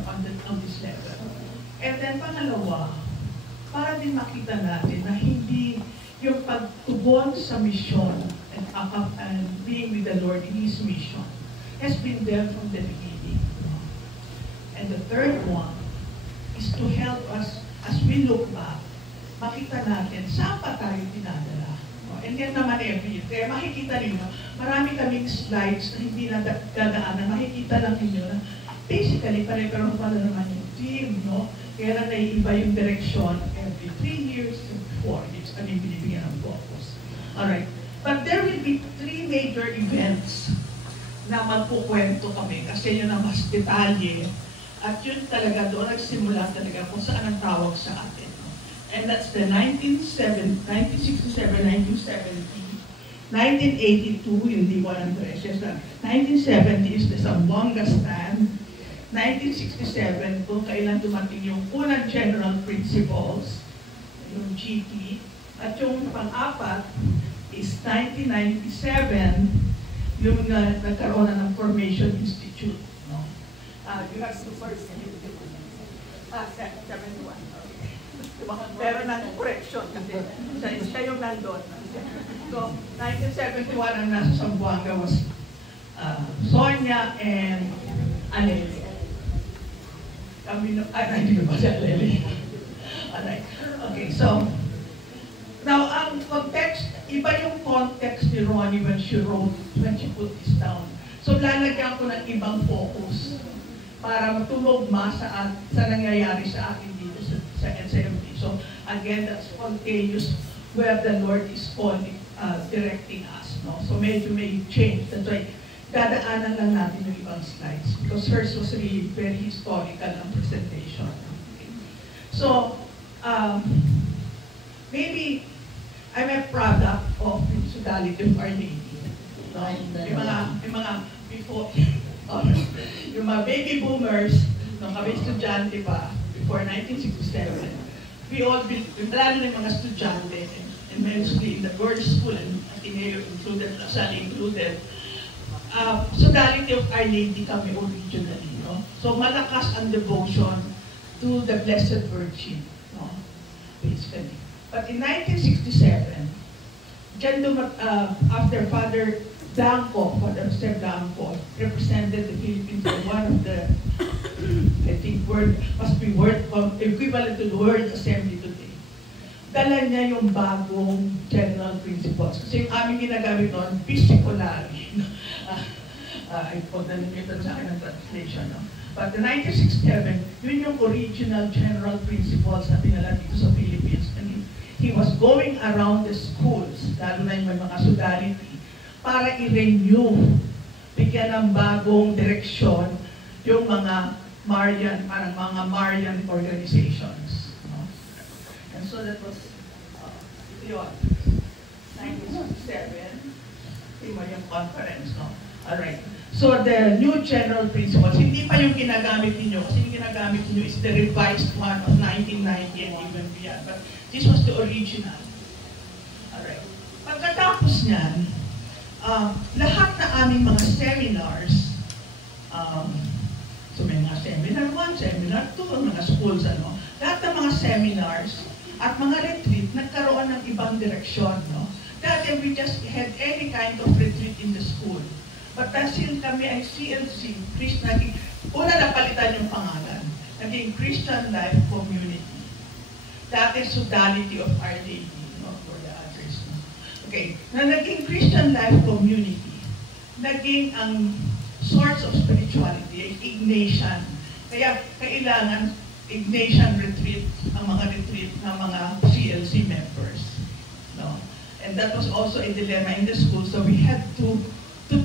on this level. And then pangalawa, para din makita natin na hindi yung pagtugon sa mission and being with the Lord in His mission has been there from the beginning. And the third one is to help us as we look back, makita natin saan pa tayo dinadala. And then naman every year, kaya makikita ninyo, marami kaming slides na hindi na dadaanan, makikita lang ninyo na basically pare-pero pala naman yung team, no? Kaya na naiiba yung direksyon every 3 years to 4 years, kami binibigyan ng focus. Alright, but there will be 3 major events na magkukwento kami kasi yun ang mas detalye at yun talaga doon nagsimula talaga kung saan ang tawag sa atin. And that's the 1967, 1970, 1982, yung D1 and Precious. 1970 is the Zamboanga Stand. 1967, kung kailan dumating yung unang general principles, yung GT. At yung pang-apat is 1997, yung nagkaroon na ng Formation Institute. No? You have to first 71. Pero ng correction kasi siya yung nandun. So, 1971 ang nasa Zamboanga was Sonia and Alele. Hindi ko ba si Alele? Alright. Okay, so, now, ang context, iba yung context ni Ronnie when she put this down. So, lalagyan ko ng ibang focus para matulogma sa nangyayari sa akin dito sa NCMP. So, again, that's spontaneous where the Lord is directing us. No? So, medyo may change. That's why, dadaanan lang natin yung ibang slides because hers was really very historical ang presentation. Okay. So, maybe I'm a product of the Sodality of Our Lady. No? Yung mga before, yung mga baby boomers, nung kami estudyante pa, before 1967, we all, lalo na yung mga estudyante, and mostly in the girls' school, and Ateneo included, Lasal included, Sodality of Our Lady kami originally. No? So malakas ang devotion to the Blessed Virgin. No? Basically. But in 1967, after Father Danco, Father Jose Danco, represented the Philippines in one of the, I think, must be equivalent to the World Assembly today. Dala niya yung bagong general principles. Kasi yung aming ginagamit noon, Piscicolari. I put na nimitan sa akin ng translation. No? But the 1967, yun yung original general principles na pinala dito sa Philippines. And he was going around the schools, lalo na yung mga Sodality, para i-renew, bigyan ng bagong direksyon yung mga Marian, parang mga Marian organizations. No? And so that was, yun, 1967, yung Marian Conference, no? Alright. So the new general principles, hindi pa yung ginagamit ninyo, kasi yung ginagamit ninyo is the revised one of 1990 and even beyond. But this was the original. Alright. Pagkatapos niyan, lahat na aming mga seminars, so may mga seminar 1, seminar 2, mga schools, lahat ng mga seminars at mga retreat, nagkaroon ng ibang direksyon. No? Dati we just had any kind of retreat in the school. But dahil kami ay CLC, una napalitan yung pangalan, naging Christian Life Community. Dati Sodality of Our Lady, no? For the others. No? Okay, na naging Christian Life Community, naging ang source of spirituality, Ignatian. Kaya kailangan Ignatian retreat, ang mga retreat ng mga CLC members. No? And that was also a dilemma in the school, so we had to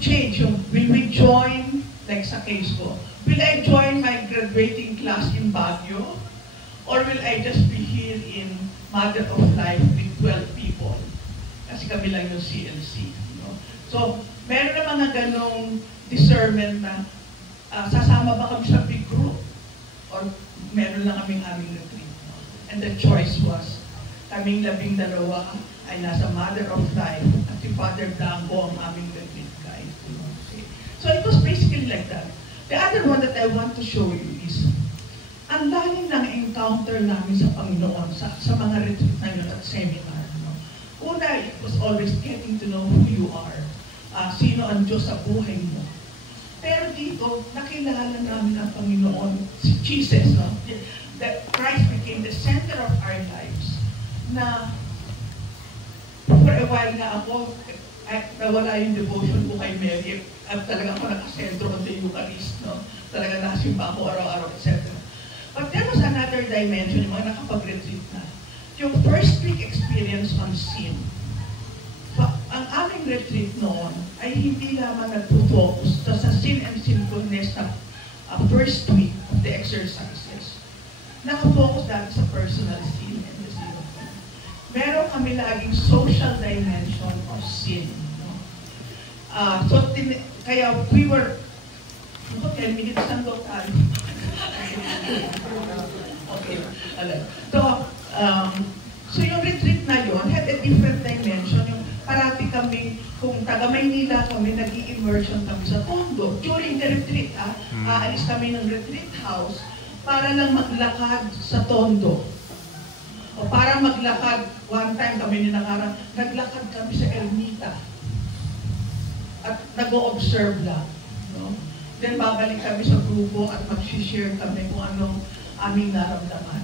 change. Will we join, like sa case ko, will I join my graduating class in Baguio? Or will I just be here in Mother of Life with 12 people? Kasi kami lang yung CLC. No? So, meron na mga ganong discernment na sasama ba kami sa big group? Or meron lang kaming retreat? No? And the choice was, kaming 12 ay nasa Mother of Life at si Father Dango ang aming retreat guide. So it was basically like that. The other one that I want to show you is, ang lalim ng encounter namin sa Panginoon sa mga retreat na yun at seminar. No? Una, it was always getting to know who you are. Sino ang Diyos sa buhay mo. Pero dito, nakilala namin ang Panginoon, si Jesus, no? That Christ became the center of our lives. Na, for a while nga ako, nawala yung devotion ko kay Mary, at talagang ako nakasentro sa Eucharist, no? Talagang nakasimba ako araw-araw, etc. But there was another dimension, yung mga nakapag-retreat na. Yung first week experience on sin. Ang aming retreat noon ay hindi lamang nagpo-focus sa sin and sinfulness sa first week of the exercises. Nakafocus dahil sa personal sin and the sin of God. Meron kami laging social dimension of sin. No? Kaya we were, 10 minutes lang daw tayo. Okay. So yung retreat na yun had a different dimension. Yung parati kami, kung taga Maynila kami, nag-i-immersion kami sa Tondo. During the retreat, aalis kami ng retreat house para lang maglakad sa Tondo. O para maglakad, one time kami naglakad kami sa Ermita. At nag-o-observe lang. No? Then babalik kami sa grupo at mag-share kami kung anong aming naramdaman.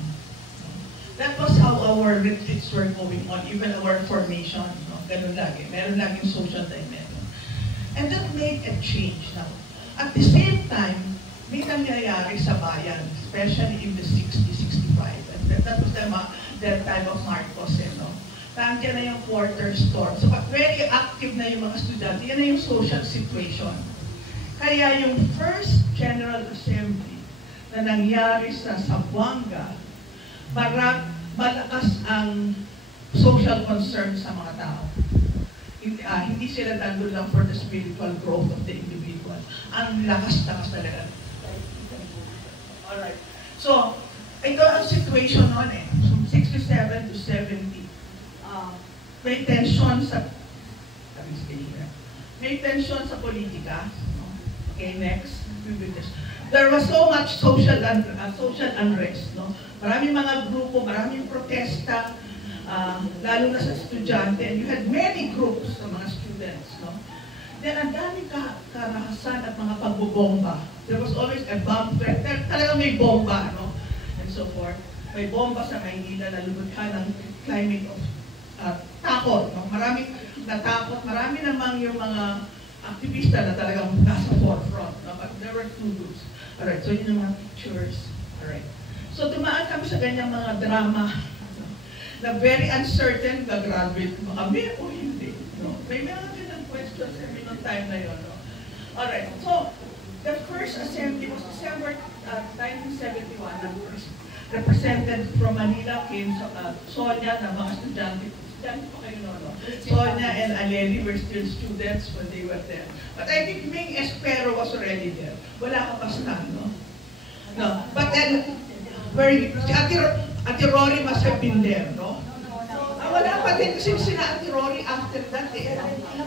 That was how our retreats were going on, even our formation. No? Ganun lagi. Meron laging social dimension. And that made a change now. At the same time, may nangyayari sa bayan, especially in the 60-65. And that was the time of Marcos. No? Nandiyan na yung quarter store. So very active na yung mga estudyante. Yan na yung social situation. Kaya yung first General Assembly na nangyari sa Zamboanga, malakas ang social concern sa mga tao. Hindi sila nandun lang for the spiritual growth of the individual. Ang lakas-lakas talaga. Alright. So, ito ang situation noon From 67 to 70. May tension sa politika. Okay, next. There was so much social unrest. No? Maraming mga grupo, maraming protesta, lalo na sa estudyante. And you had many groups ng mga students. No? Then ang daming karahasan at mga pagbobomba. There was always a bomb threat. Talagang may bomba, no? And so forth. May bomba sa Maynila na lumikha ng climate of takot. No? Maraming natakot. Marami namang yung mga aktivista na talagang nasa forefront. No? But there were two groups. Alright, so yun yung mga pictures. Alright. So dumaan kami sa ganyang mga drama na very uncertain, gagraduate mo kami o hindi. No? May mga ganang questions every time na yun. No? Alright, so the first assembly was December 1971. Represented from Manila came Sonia na mga estudyante. Estudyante pa kayo no? Sonia and Aleli were still students when they were there. But I think Ming Espero was already there. Wala ka pa stand, no? No. But then, Ate Rory must have been there, no? Wala pa din kasi sina Ate Rory after that eh.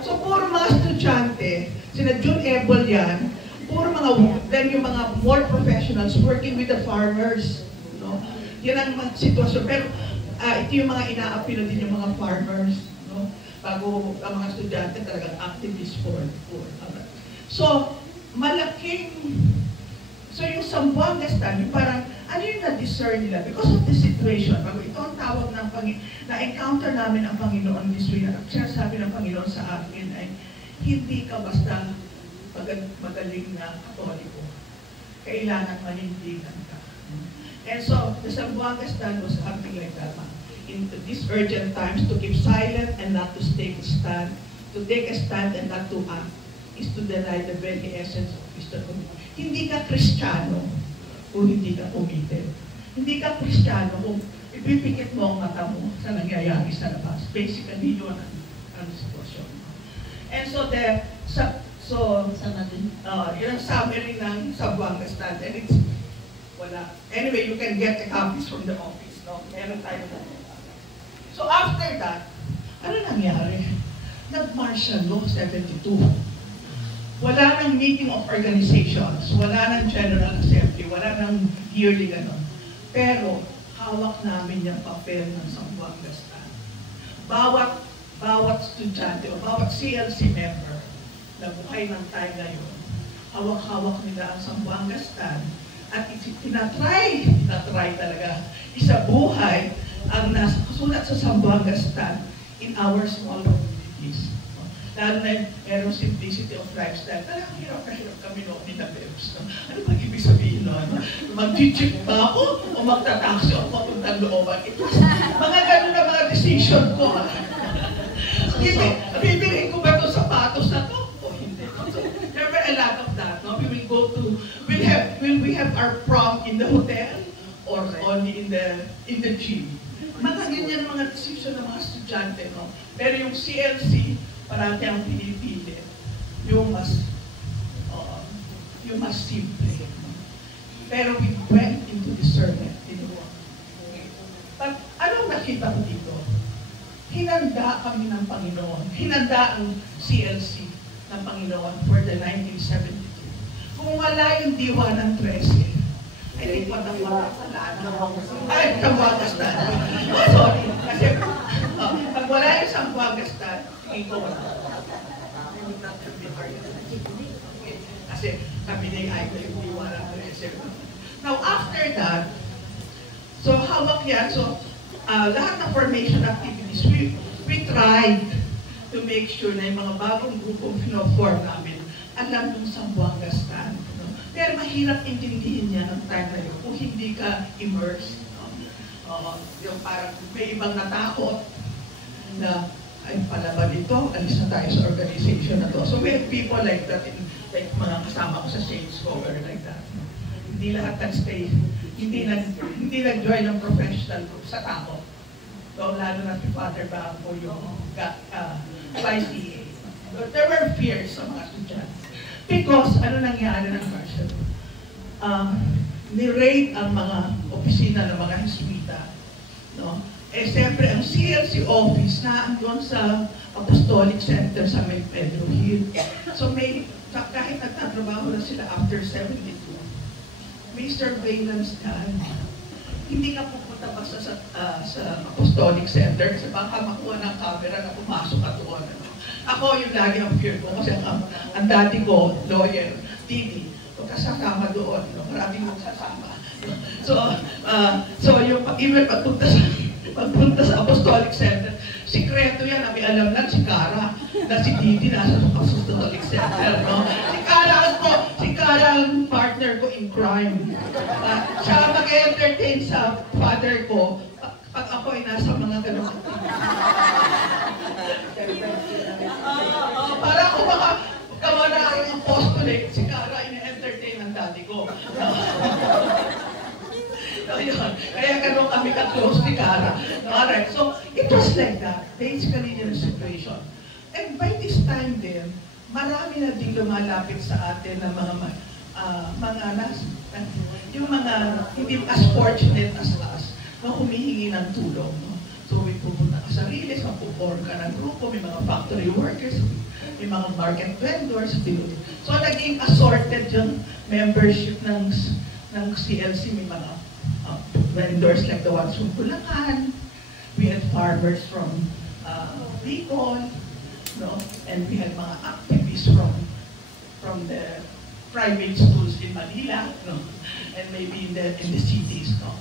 So, puro mga estudyante, sina June Ebol yan, puro then yung mga more professionals working with the farmers, no? Yan ang mga sitwasyon. Pero, ito yung mga ina-appeal din yung mga farmers, no? Bago ang mga estudyante talagang activists for. So, so yung Zamboanga stand, yung parang, ano yung na-discern nila? Because of the situation, bago ito ang tawag ng na-encounter namin ang Panginoon this way, at sinasabi ng Panginoon sa akin ay, hindi ka basta magaling na Katoliko. Kailangan manindigan ka. And so, the Zamboanga stand was something like that. In these urgent times, to keep silent and not to take a stand. To take a stand and not to act is to deny the very essence of Christian community. Hindi ka Kristiyano kung hindi ka committed. Hindi ka Kristiyano kung ipipikit mo ang mata mo sa nangyayari sa labas. Basically, yun ang sitwasyon. And so, yun ang summary ng Zamboanga stand. And it's, wala. Anyway, you can get the copies from the office. No? Meron tayo na. So after that, ano nangyari? Nag-martial law 72. wala nang meeting of organizations, wala nang General Assembly, wala nang yearly ganon. Pero, hawak namin yung papel ng Zamboanga Stand. Bawat estudyante o bawat CLC member na buhay ng tayo ngayon, hawak-hawak nila ang Zamboanga Stand at tinatry talaga isabuhay ang nakasulat sa Zamboanga Stand in our small communities. Lalo na merong simplicity of lifestyle. Talagang hirap na hirap kami noon ni Nabebs. Ano bang ibig sabihin noon? Mag-jeep ba ako o magta-taxi o papuntang looban? Mga ganun na mga decision ko. Bibilhin ko ba itong sapatos na to? O hindi. So, there were a lot of that. No? We will go to, will we have our prom in the hotel or only in the gym? Mga ganyan mga decision ng mga estudyante. No? Pero yung CLC, parati ang pinipili yung mas simple. Pero we went into discernment. But anong nakita ko dito? Hinanda kami ng Panginoon. Hinanda ang CLC ng Panginoon for the 1972. Kung wala yung diwa ng 13, ay di pa naman ay, Zamboanga Stand. Oh, sorry. Kasi pag wala yung Zamboanga Stand, tingin ko wala. Kasi kami na yung idol yung diwa ng 13. Now, after that, so hawak yan. So, lahat ng formation activities, we tried to make sure na yung mga bagong grupong pino-form namin alam yung Zamboanga Stand. No? Pero mahirap intindihin niya ng time na yun kung hindi ka immersed. No? Yung parang may ibang natakot na ay pala ba dito, alis na tayo sa organization na to. So we have people like that, like mga kasama ko sa Shades Cover like that. No? Hindi lahat nag-stay, hindi nag-join ng professional group sa tao. So, lalo na si Father Bangko yung YCA. So, there were fears sa mga estudyante. Because, ano nangyari ng Marshall? Ni-raid ang mga opisina ng mga Jesuita. No? Eh, siyempre, ang CLC office na andun sa Apostolic Center sa May Pedro Hill. So, kahit nagtatrabaho na sila after 72, may surveillance dyan. Hindi ka pupunta pa sa Apostolic Center kasi baka makuha ng camera na pumasok ka doon. Ako yung lagi ang fear ko kasi ang dati ko, lawyer, TV, kasama doon. Maraming magsasama. So yung even pagpunta sa Apostolic Center, sikreto yan, may alam lang si Cara na si Didi nasa Apostolic Center. No? Si Cara ang partner ko in crime. Siya mag-entertain sa father ko pag ako ay nasa mga ganun. Para ako gawa na ang apostolate, si Cara ina-entertain ang daddy ko. Kaya ganun kami ka-close ni Cara. Alright, so it was like that. Basically, yung situation. And by this time din, marami na din lumalapit sa atin ng yung mga hindi as fortunate as us na humihingi ng tulong. No? So may pupunta ka sa Riles, mapuform ka ng grupo, may mga factory workers, may mga market vendors. So naging assorted yung membership ng CLC, may mga vendors like the ones from Bulacan. We had farmers from Bicol, no? And we had mga activists from the private schools in Manila, no? And maybe in the cities, no?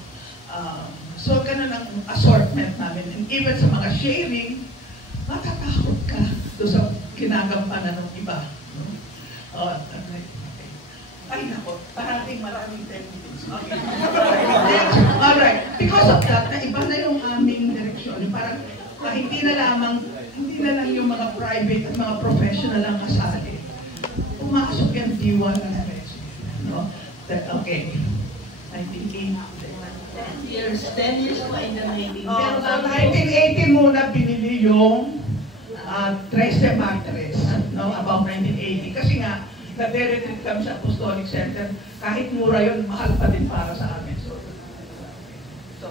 So ganun ang assortment namin. And even sa mga sharing, matatakot ka doon sa kinagampanan ng iba. No? Ay nako, maraming 10 minutes. Okay. Alright, because of that, naiba na yung aming direksyon. Yung parang hindi na lang yung mga private at mga professional ang kasali. Pumasok yung diwa ng no? Okay. 10 years pa in the making. Pero sa 1980 muna binili yung 13 mattress, no? About 1980. Kasi nga, nag-retreat kami sa Apostolic Center. Kahit mura yun, mahal pa din para sa amin. So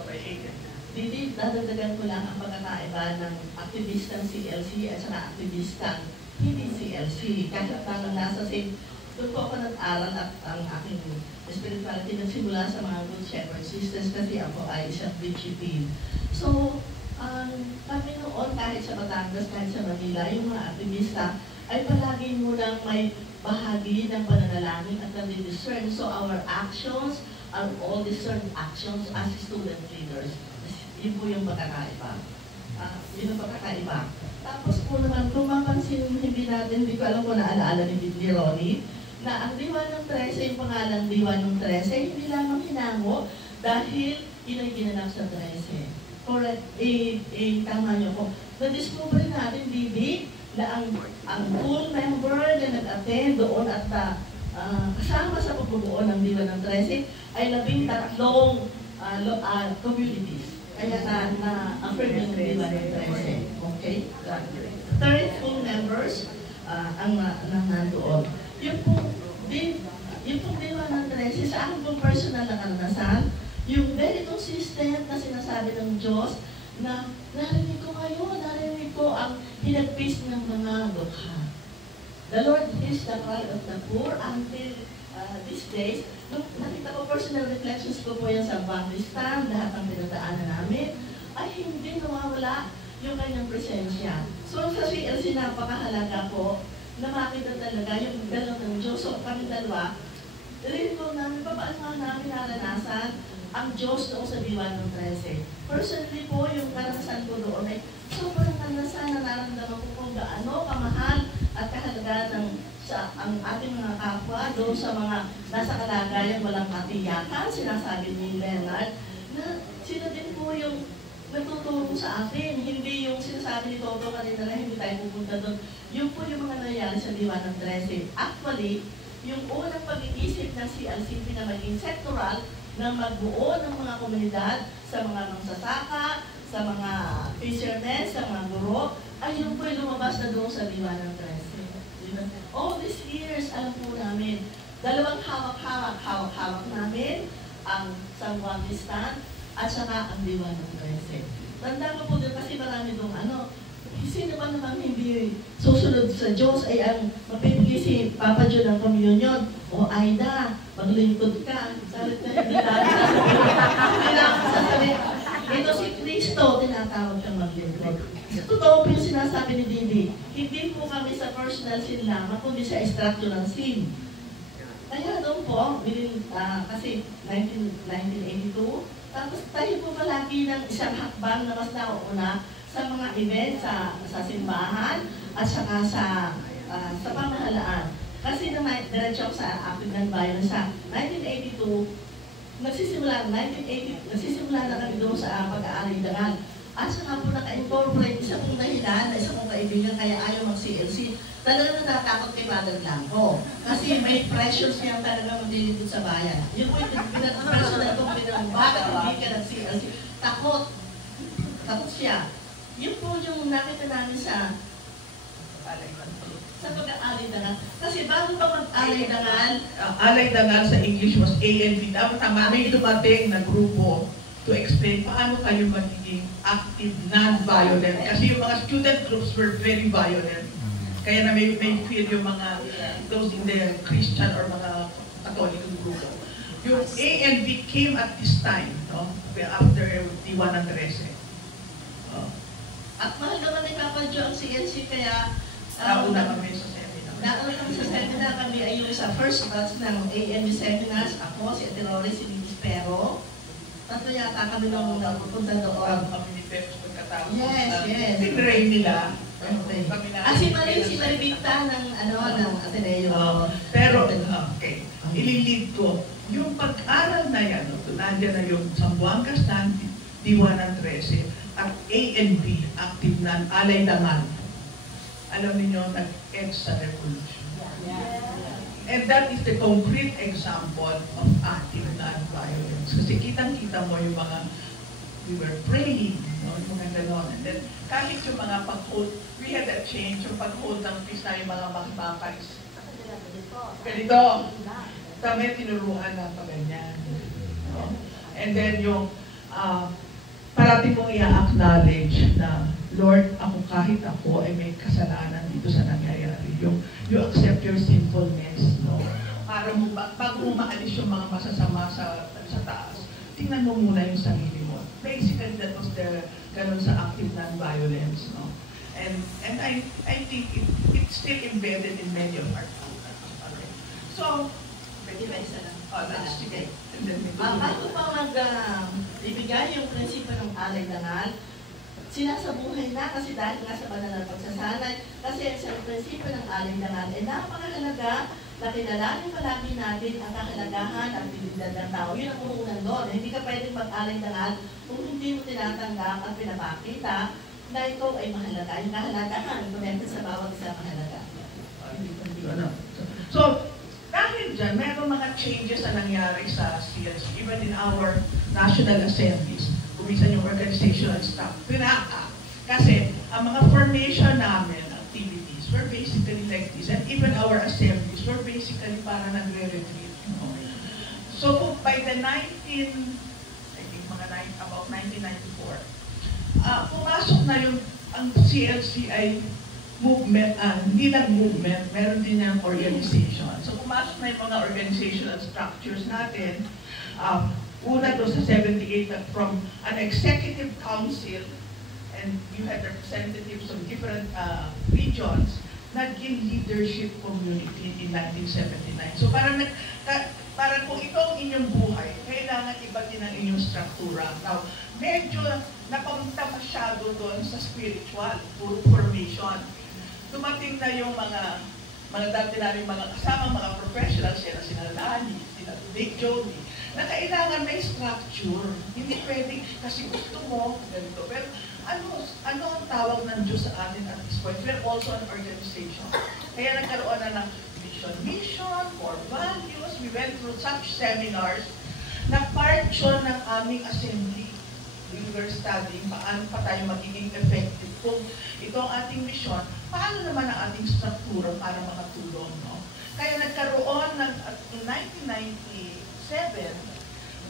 by 80. Didi, dadagdagan ko lang ang pagkakaiba ng aktivistang CLC at saka aktivistang hindi CLC. Kahit na nasa same, doon po ako nag-aral at ang aking spirituality nagsimula sa mga Good Shepherd Sisters kasi ako ay isang BGP. So, kami noon kahit sa Batangas, kahit sa Manila, yung mga aktivista ay palagi munang may bahagi ng pananalangin at nadi-discern. So, our actions are all discerned actions as student leaders. Yun po yung pagkakaiba. Yun ang pagkakaiba. Tapos po naman, kung mapansin, hindi ko alam kung naalaala ni Ronnie, na ang Diwa ng 13, yung pangalang Diwa ng 13, hindi lamang hinango dahil yun ay ginanap sa 13. Correct, tama niyo po. Na-discover natin, Bibi, na ang full member na nag-attend doon at kasama sa pagbubuo ng Diwa ng 13 ay 13 communities. Kaya na-affirm yung Diwa ng 13. Okay? 30 full members ang nandoon. Yung pong Diwa ng 13, sa aking pong personal na karanasan, yung very consistent na sinasabi ng Diyos na narinig ko ang hinagpis ng mga dukha. The Lord hears the cry of the poor until these days. Nung nakita ko personal reflections ko po yan sa Pakistan, lahat ng pinataanan namin, ay hindi nawawala yung kanyang presensya. So sa CLC napakahalaga po na makita talaga yung dalaw ng Diyos. So kami dalawa, rin ko namin, paano nga namin naranasan ang Diyos doon sa Diwa ng 13. Personally po, yung karanasan ko doon ay sobrang karanasan na nararamdaman ko kung gaano kamahal at kahalaga ang ating mga kapwa doon sa mga nasa kalagayan walang katiyakan. Sinasabi ni Leonard na sila din po yung nagtutulong sa atin. Hindi yung sinasabi ni Toto kanina na hindi tayo pupunta doon. Yun po yung mga nangyayari sa Diwa ng 13. Actually, yung unang pag-iisip ng CLCP na maging sectoral na magbuo ng mga komunidad sa mga mangsasaka, sa mga fishermen, sa mga guro, ay yun po yung lumabas na doon sa Diwa ng 13. All these years, alam po namin, dalawang hawak-hawak namin ang San Juan Distant at saka ang Diwa ng 13. Tanda ko po din kasi marami doon sino ba naman hindi susunod sa Diyos ay ang mapipili si Papa John ng communion. O Aida, maglingkod ka. Salit na hindi lang sasabihin. Ito si Kristo, tinatawag kang maglingkod. Totoo po yung sinasabi ni Didi. Hindi po kami sa personal sin lamang, kundi sa structural sin. Kaya doon po, kasi 1982, tapos tayo po palagi ng isang hakbang na mas nauna sa mga event sa simbahan at saka sa pamahalaan. Kasi diretso sa aking bayan sa 1982, nagsisimula na kami doon sa pag-aaral dagal. At saka po naka-incorporate isa pong dahilan na isa pong kaibigan kaya ayaw mag-CLC. Talaga natatakot kay Father Blanco. Kasi may pressures siyang talaga maglilingkod sa bayan. Yun po yung personal kong pinang bakit hindi ka nag-CLC. Takot siya. Yun po yung nakita namin sa pag-aalay dangal. Kasi bago pa mag-alay dangal, alay dangal sa English was ANV. Tama may dumating na grupo to explain paano kayo magiging active, non-violent. Kasi yung mga student groups were very violent. Kaya na may feel yung mga those in the Christian or mga Catholic grupo. Yung ANV came at this time, no? After Diwa ng 13. At mahal naman ni Papa Joe ang CNC, kaya nauna kami sa seminar. Nauna kami sa seminar, kami ay yung sa first batch ng AMB seminars. Ako, si Adelore, si Miss Pero. Tatlo yata kami nung napupunta doon. Kami ni Peps pagkatapos. Yes. Pinray nila. Si Maribita ng Ateneo. Pero, okay, ililid ko. Yung pag-aral na yan, nandiyan na yung Zamboanga Stand, Diwa ng 13, at ANB, Active Non-Alay Dangal. Alam niyo, nag-end sa revolution. And that is the concrete example of active non-violence. Kasi kitang-kita mo yung mga, we were praying, yung mga gano'n. And then, kahit yung mga pag-hold, we had a change, yung pag-hold ng peace na yung mga makibakais. Ganito. Kami tinuruan ng paganyan. And then yung, parati mong i-acknowledge na, Lord, kahit ako ay may kasalanan dito sa nangyayari. You accept your sinfulness, no? Para mo, bago mo maalis yung mga masasama sa taas, tingnan mo muna yung sarili mo. Basically, that was the ganun sa active non-violence, no? And I think it's still embedded in many of our cultures. Okay. So, Pwede ba isa lang? that's sige. And then we Bago pa ibigay yung prinsipyo ng alay-dangal, sinasabuhay na kasi dahil nga sa banal na pagsasanay, kasi sa prinsipyo ng alay-dangal ay napakahalaga na kilalanin palagi natin ang kahalagahan at dignidad ng tao. Yun ang umuunan doon. Hindi ka pwedeng mag-alay-dangal kung hindi mo tinatanggap at pinapakita na ito ay mahalaga. Yung kahalagahan, connected sa bawat isa mahalaga. So, dahil dyan, mayroong mga changes na nangyari sa CLC, even in our national assemblies, kumisan yung organizational staff, pinaka. Kasi, ang mga formation namin, activities, were basically like this. And even our assemblies were basically para nagre-retreat. So, by the about 1994, pumasok na yung, ang CLC ay movement, hindi lang movement, meron din yung organization. So, pumasok na yung mga organizational structures natin. Una to sa 78 that from an executive council, and you had representatives from different regions, naging leadership community in 1979. So, parang kung ito ang inyong buhay, kailangan iba din ang inyong struktura. Now, medyo napamunta masyado doon sa spiritual, puro formation. Dumating na yung mga dati namin mga kasama, mga professionals, sila Lani, sila Big Jody, na kailangan may structure. Hindi pwedeng, kasi gusto mo, ganito. Pero ano ang tawag ng Diyos sa atin at this point? We're also an organization. Kaya nagkaroon na ng mission, core values. We went through such seminars na part yun ng aming assembly. We were studying paano pa tayo magiging effective. Kung ito ang ating mission, paano naman ang ating struktura para makatulong, no? Kaya nagkaroon ng 1997,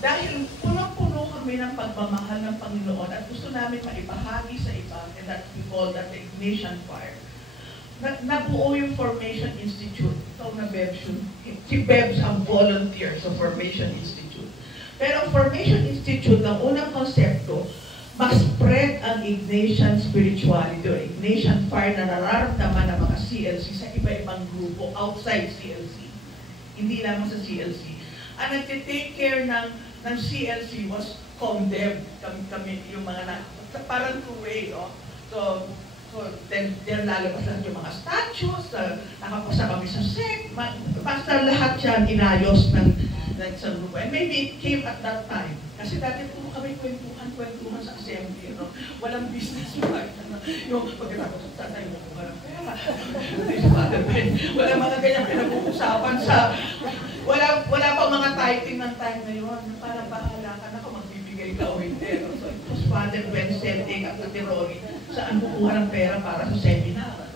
dahil punong-puno kami ng pagmamahal ng Panginoon at gusto namin maibahagi sa iba, and that we call that the Ignatian Fire. Nabuo yung Formation Institute. Ito na Bebs yun. Si Bebs ang volunteer sa Formation Institute. Pero ang Formation Institute, ang unang konsepto, mas-spread ang Ignatian spirituality or Ignatian fire na nararamdaman ng mga CLC sa iba-ibang grupo outside CLC. Hindi lamang sa CLC. Ang nag-take care ng CLC was COMDEV. Kami yung mga parang two-way, no? So then lalabas lang yung mga statues, nakapasa kami sa SEC, basta lahat yan inayos ng sa grupo. And maybe it came at that time. Kasi dati puro kami kwentuhan sa assembly, no? Walang business part. Yung pagkatapos sa tatay mo kung walang pera. Walang mga ganyan pinag-uusapan sa... Wala pa mga typing ng time na yun. Para bahala ka na kung magbibigay ka o hindi. So it was Father Ben sending at Tirori saan kukuha ng pera para sa seminar.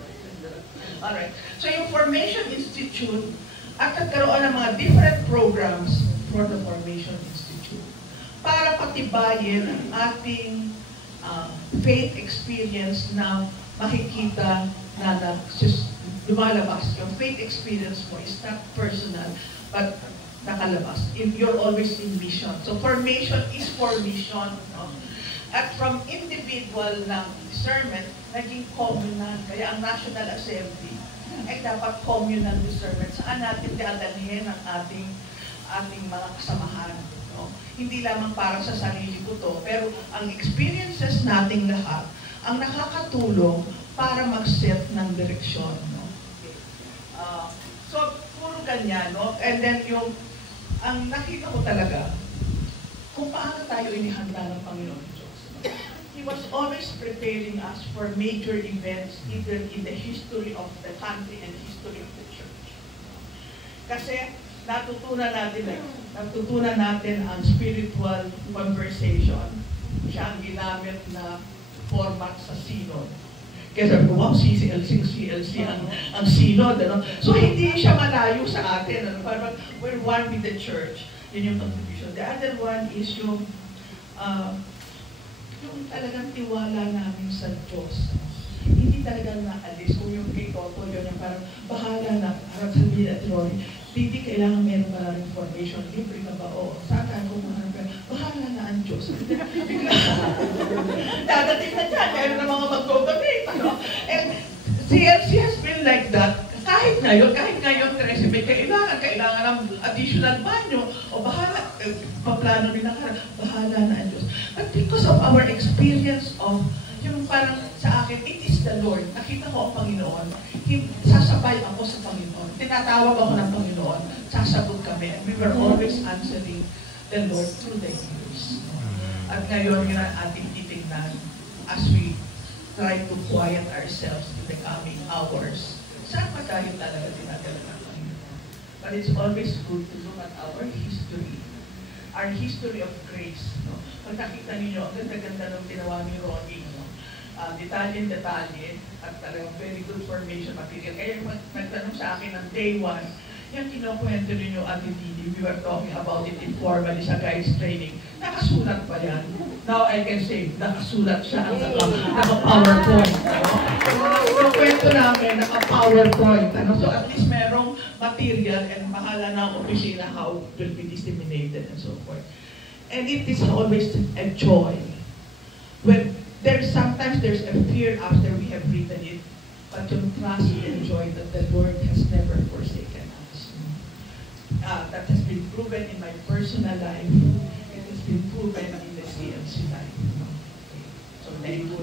Alright. So yung Formation Institute, at nagkaroon ng mga different programs for the Formation Institute para patibayin ang ating faith experience na makikita na lumalabas. Yung faith experience mo is not personal, but nakalabas. You're always in mission. So formation is for mission. No? At from individual ng discernment, naging communal. Kaya ang National Assembly ay dapat communal discernment. Saan natin dadalhin ang ating mga kasamahan. No? Hindi lamang para sa sarili ko to, pero ang experiences nating lahat ang nakakatulong para mag-set ng direksyon. No? So, puro ganyan. No? And then ang nakita ko talaga, kung paano tayo inihanda ng Panginoon Diyos. No? He was always preparing us for major events, either in the history of the country and the history of the church. Kasi natutunan natin ang spiritual conversation. Siya ang ginamit na format sa synod. Kaya sabi ko, wow, CLC ang synod. Ano? So hindi siya malayo sa atin. Ano? Parang we're one with the church. Yun yung contribution. The other one is yung yung talagang tiwala namin sa Diyos. Hindi talagang naalis. Kung yung kay Toto, yun yung parang bahala na, harap sabihin at Rory, hindi kailangan meron maraming information. Libre ka ba? O, saan tayo kumuharap ka? Bahala na ang Diyos. Dadating na dyan, meron na mga mag-donate. And CLC has been like that. Kahit ngayon, Teresa, may kailangan ng additional banyo, o bahala, paplano nila ka, bahala na ang Diyos. But because of our experience of, yung parang sa akin, it is the Lord. Nakita ko ang Panginoon. Sasabay ako sa Panginoon. Tinatawag ako ng Panginoon. Sasagot kami. And we were always answering the Lord through the years. At ngayon, yun ang ating titignan as we try to quiet ourselves in the coming hours. Saan pa tayo talaga dinadala ng Panginoon? But it's always good to look at our history of grace. No? Pag nakita ninyo, ang ganda-ganda ng ginawa ni Ronnie, no? Detalye, at talagang very good formation material. Kaya nagtanong sa akin ng day 1, yung kinukwento ninyo, Ate Didi, we were talking about it informally sa guys training. Nakasulat pa yan. Now I can say, nakasulat siya ang naka-PowerPoint. Yung kwento namin, naka-PowerPoint. So at least merong material and mahala na ang opisina how it will be disseminated and so forth. And it is always a joy. When sometimes there's a fear after we have written it, but yung trust and joy that the Lord has never forsaken us. That has been proven in my personal life. It has been proven in the CLC life. So, thank you.